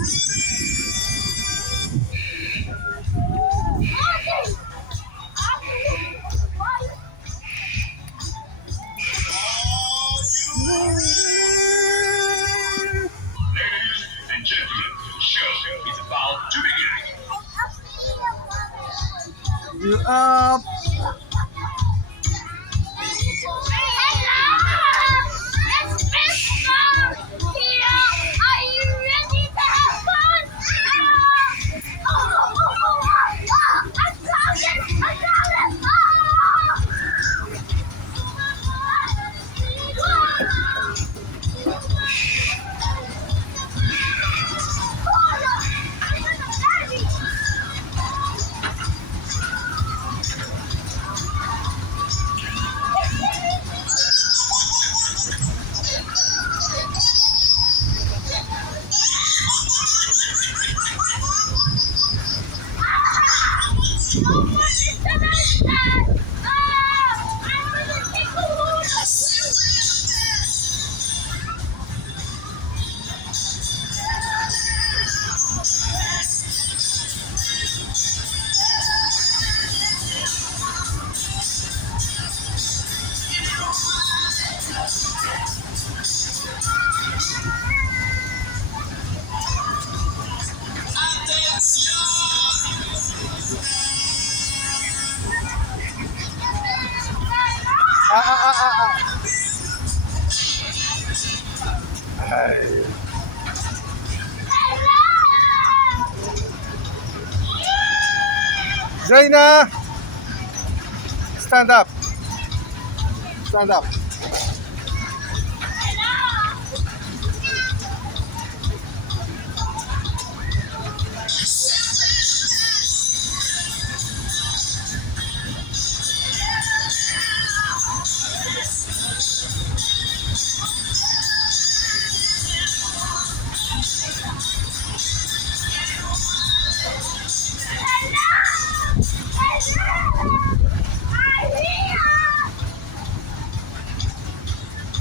And gentlemen, the show is about to begin. You up? Ah, ah, ah, ah, ah. Ay. Zaina, stand up. Stand up.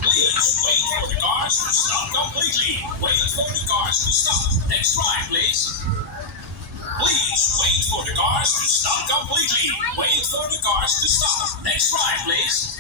Please wait for the cars to stop completely. Wait for the cars to stop. Next ride, please. Please wait for the cars to stop completely. Wait for the cars to stop. Next ride, please.